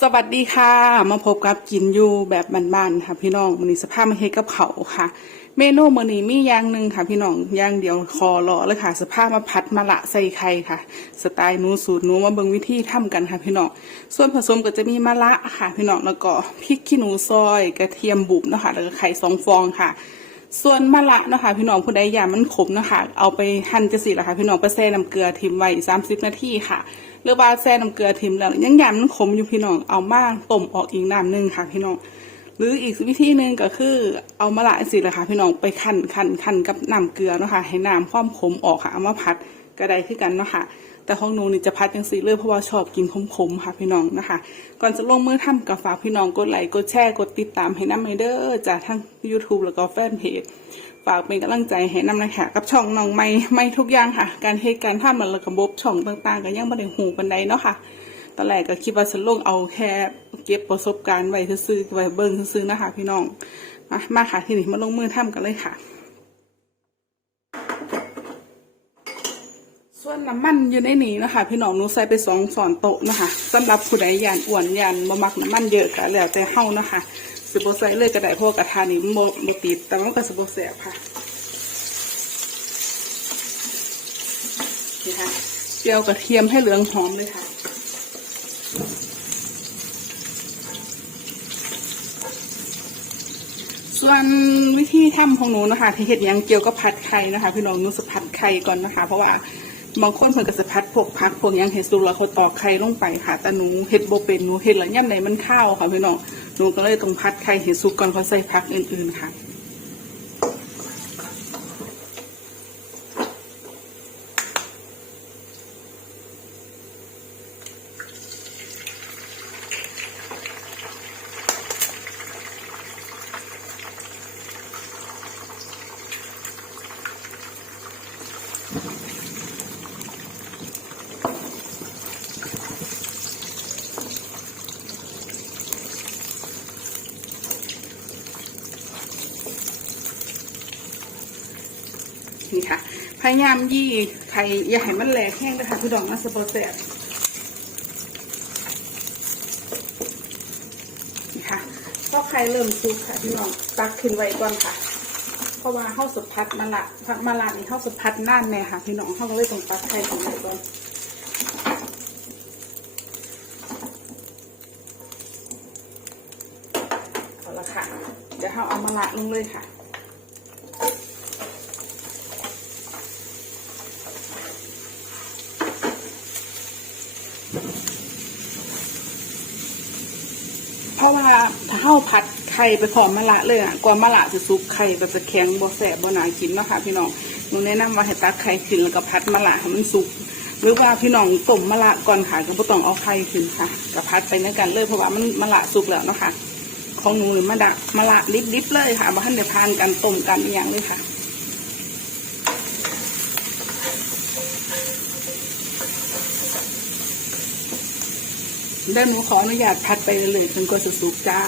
สวัสดีค่ะ มาพบกับกินยูแบบบ้านๆค่ะพี่น้องมือนี้สภาพมาเฮ็ดกับเขาค่ะ เมนูมือนี้มีอย่างหนึ่งค่ะ พี่น้องอย่างเดียวคอรอเลยค่ะ สภาพมาพัดมะละใส่ไข่ค่ะ สไตล์นูสูตรนูมาเบิ่งวิธีทำกันค่ะ พี่น้องส่วนผสมก็จะมีมะละค่ะ พี่น้องแล้วก็พริกขี้หนูซอยกระเทียมบุบเนาะคะแล้วก็ไข่สองฟองค่ะ ส่วนมะละเนาะคะพี่น้องผู้ใดอยากมันขมเนาะคะเอาไปหั่นจะสิละค่ะ พี่น้องไปแช่น้ำเกลือทิมไว้30นาทีค่ะ หรือว่าแช่น้ำเกลือทิมแล้วยังยามมันขมอยู่พี่น้องเอามาต้มออกอีกน้ำหนึงค่ะพี่น้องหรืออีกวิธีหนึ่งก็คือเอามะละสิละค่ะพี่น้องไปคั่นคั่นคั่นกับน้ำเกลือเนาะค่ะให้น้ำความขมออกค่ะเอามาพัดก็ได้คือกันเนาะค่ะแต่ของหนูนี่จะพัดจังสีเลยเพราะว่าชอบกินขมๆค่ะพี่น้องนะคะ ก่อนจะลงมือทำกับฝากพี่น้องกดไลค์กดแชร์กดติดตามให้น้ำเด้อจากทั้ง YouTube แล้วก็แฟนเพจ ฝากเป็นกำลังใจให้น้ำนะคะกับช่องน้องไม่ไม่ทุกอย่างค่ะ การเฮ็ดการทำมันระกบบช่องต่างๆก็ยังไม่ได้หูปันใดเนาะค่ะตอนแรกก็คิดว่าฉันลงเอาแค่เก็บประสบการณ์ไว้ซื้อไว้เบิ่งซื้อนะคะพี่น้องมามาค่ะทีนี้มาลงมือทำกันเลยค่ะ ส่วนน้ำมันอยู่ในนี้นะคะ พี่น้องหนูใส่ไปสองสอนโต๊ะนะคะสำหรับผู้ใดยานอ้วนยานบ่มักน้ำมันเยอะค่ะแล้วแต่เฮานะคะ สิบ่ใส่เลยก็ได้พว่ากระทะนี้มันบ่บ่ติดแต่มันก็สิบ่แสบค่ะนี่ค่ะเจียวกระเทียมให้เหลืองหอมเลยค่ะส่วนวิธีทำของหนูนะคะที่เห็ดยังเกี่ยวกับผัดไข่นะคะ พี่น้องหนูจะผัดไข่ก่อนนะคะ เพราะว่า บางคนเพิ่นก็สะพัดพวกพักพวกหยังเห็ดสุกแล้วเขาตอกไข่ลงไปค่ะแต่หนูเห็ดโบเป็นหนูเห็ดแล้วย่ำไหนมันข้าวค่ะพี่น้องหนูก็เลยต้องพัดไข่เห็ดสุกก่อนเขาใส่พักอื่นๆค่ะ นี่ค่ะ พยายามยี่ไข่อย่าให้มันแหลกแห้งนะคะพี่น้องมันสปอร์แสบนี่ค่ะก็ไข่เริ่มสุกค่ะพี่น้องตักขึ้นไว้ก่อนค่ะ เพราะว่าข้าวสุดพัดมะละผักมะละนี่ข้าวสุดพัดน่านแน่ค่ะพี่น้องเขาก็เลยต้องตักไข่ขึ้นไว้ก่อนเอาละค่ะ เดี๋ยวเราเอามะละลงเลยค่ะ เพราะว่า ถ้าเฮาผัดไข่ไปพร้อมมะละเลยอะกว่ามะละจะสุกไข่ก็จะแข็งบ่แสบบ่น่ากินเนาะค่ะพี่น้องหนูแนะนำว่าให้ตักไข่ขึ้นแล้วก็พัดมะละให้มันสุกหรือว่าพี่น้องต้มมะละก่อนค่ะก็บ่ต้องเอาไข่ขึ้นค่ะก็พัดไปในกันเลยเพราะว่ามันมะละสุกแล้วเนาะค่ะของหนูมะดะมะละลิบๆเลยค่ะบ่ทันได้ผ่านกันต้มกันอหย่างเลยค่ะ ได้หนูขออนุญาตพัดไปเลยจนกว่าสุกจ้า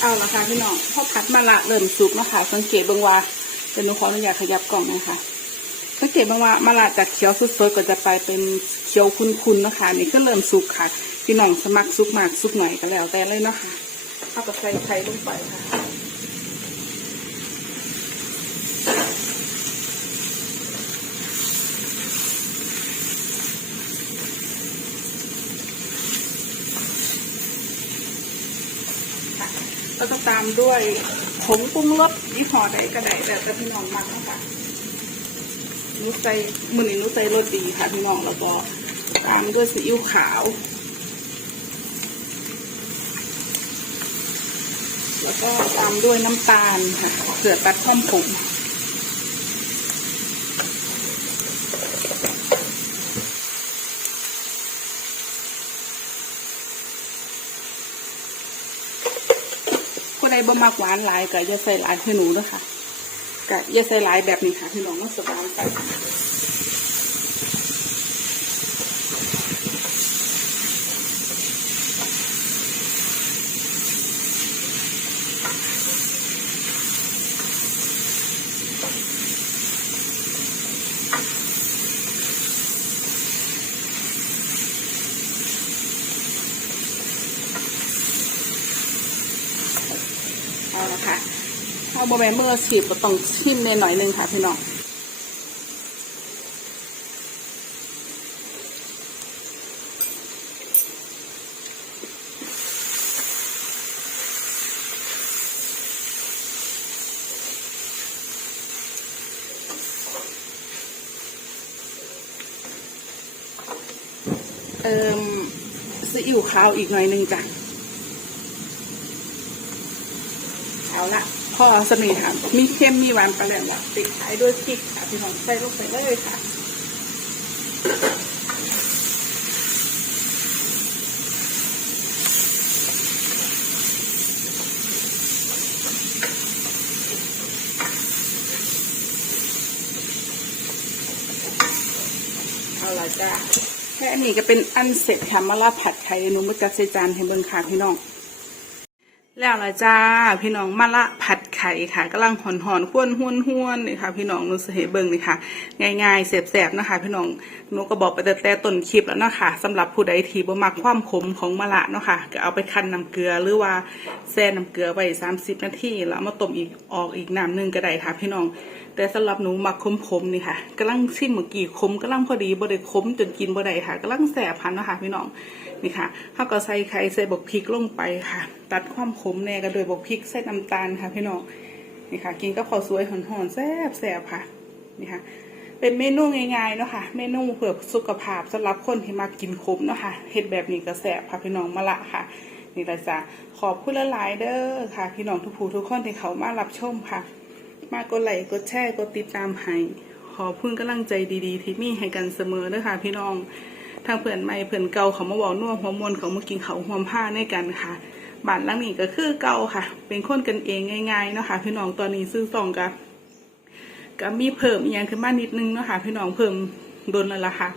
เอาละค่ะพี่น้องพอพัดมาละเริ่มสุกนะคะสังเกตบางว่าเดี๋ยวหนูขออนุญาตขยับกล่องนะคะสังเกตบางว่ามาละจากเขียวสุดๆก็จะไปเป็นเขียวคุนๆนะคะ นี่ก็เริ่มสุกค่ะ พี่น้องสมัครสุกมากสุกหน่อยก็แล้วแต่เลยนะคะ เอากับใส่ไข่ลงไปค่ะค่ะแล้วก็ตามด้วยผงปรุงรสยี่ห้อใดก็ได้แต่แต่พี่น้องมักนะคะหนูใส่มือนี้หนูใส่รสดีค่ะพี่น้องแล้วก็ตามด้วยซีอิ๊วขาว แล้วก็ตามด้วยน้ำตาลค่ะเผื่อตัดความขมผู้ใดบ่มักหวานหลายก็อย่าใส่หลายคือหนูด้วยค่ะก็อย่าใส่หลายแบบนี้ค่ะพี่น้องมันสบายไป เอาละค่ะเอาโบแมนเมื่อฉีบก็ต้องชิมในหน่อยหนึงค่ะพี่น้องเอ่มซีอิ๊วขาวอีกหน่อยหนึงจ้ะเอาละ พอสนิทค่ะ มีเค็มมีหวานปลาแหลมอะติดท้ายด้วยพริกค่ะพี่น้องใส่ลงไปเลยค่ะเอาละจ้าแค่นี้ก็เป็นอันเสร็จค่ะมะละผัดไข่หนูมาจัดใส่จานให้เบิ่งค่ะพี่น้อง แล้วละจ้า พี่น้องมะละผัดไข่ค่ะกำลังหอนหอนๆห้วนห้วนห้วนๆนี่ค่ะ พี่น้องนูสิให้เบิงนี่ค่ะ ง่ายๆแสบๆนะคะ พี่น้องหนูก็บอกไปแต่แต่ต้นคลิปแล้วเนาะค่ะสำหรับผู้ใดที่บ่มักความขมของมะละเนาะค่ะ ก็เอาไปคั้นน้ำเกลือหรือว่าแช่น้ำเกลือไว้30 นาทีแล้วมาต้มอีกออกอีกน้ำหนึ่งก็ได้ค่ะ พี่น้อง แต่สำหรับหนูมักขมๆนี่ค่ะกำลังชิมเมื่อกี้ขมกำลังพอดีบ่ได้ขมจนกินบ่ได้ค่ะกำลังแสบพันเนาะค่ะพี่น้อง นี่ค่ะเขาก็ใส่ไข่ใส่บกพริกลงไปค่ะ ตัดความขมแน่ก็โดยบกพริกใส่น้ำตาลค่ะพี่น้องนี่ค่ะ กินกับข้าวสวยหอนๆแซ่บๆค่ะนี่ค่ะ เป็นเมนูง่ายๆเนาะค่ะเมนูเพื่อสุขภาพสำหรับคนที่มากินขมเนาะค่ะเฮ็ดแบบนี้ก็แซ่บค่ะพี่น้องมะละค่ะนี่ละจ้ะขอบคุณหลายเด้อค่ะ พี่น้องทุกผู้ทุกคนที่เขามารับชมค่ะ มากดไลค์กดแชร์กดติดตามให้ขอพึ่งกำลังใจดีๆ ที่มีให้กันเสมอเด้อค่ะ พี่น้อง ทางเพื่อนใหม่เพื่อนเก่าเขามาบอกนัวหัวมวลเขามากินเขาวหวผ้าในกันค่ะบ้านหลังนี้ก็คือเก่าค่ะ เป็นคนกันเองง่ายๆเนาะค่ะพี่น้องตอนนี้ซื้อซองกับก็มีเพิ่มอีกอย่างขึ้นมานิดนึงเนาะค่ะพี่น้องเพิ่มโดนแล้วล่ะค่ะ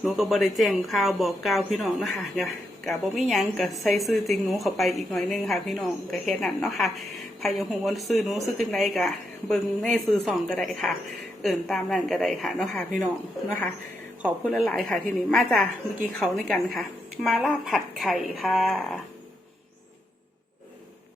หนูก็บริแจ้งข่าวบอกกล่าวพี่น้องเนาะค่ะก็ก็บ่มียังก็ใส่ซื้อจริงหนูเข้าไปอีกหน่อยนึงค่ะ พี่น้องก็แค่นั้นเนาะค่ะพายังหงวนซื้อหนูซื้อจังไดกะเบิ่งในซื้อสองก็ได้ค่ะ เอิ่นตามนั้นก็ได้ค่ะเนาะค่ะพี่น้องเนาะค่ะ ขอพูดละลายค่ะทีนี้มาจ้าเมื่อกี้เขาในกันค่ะ มาล่าผัดไข่ค่ะ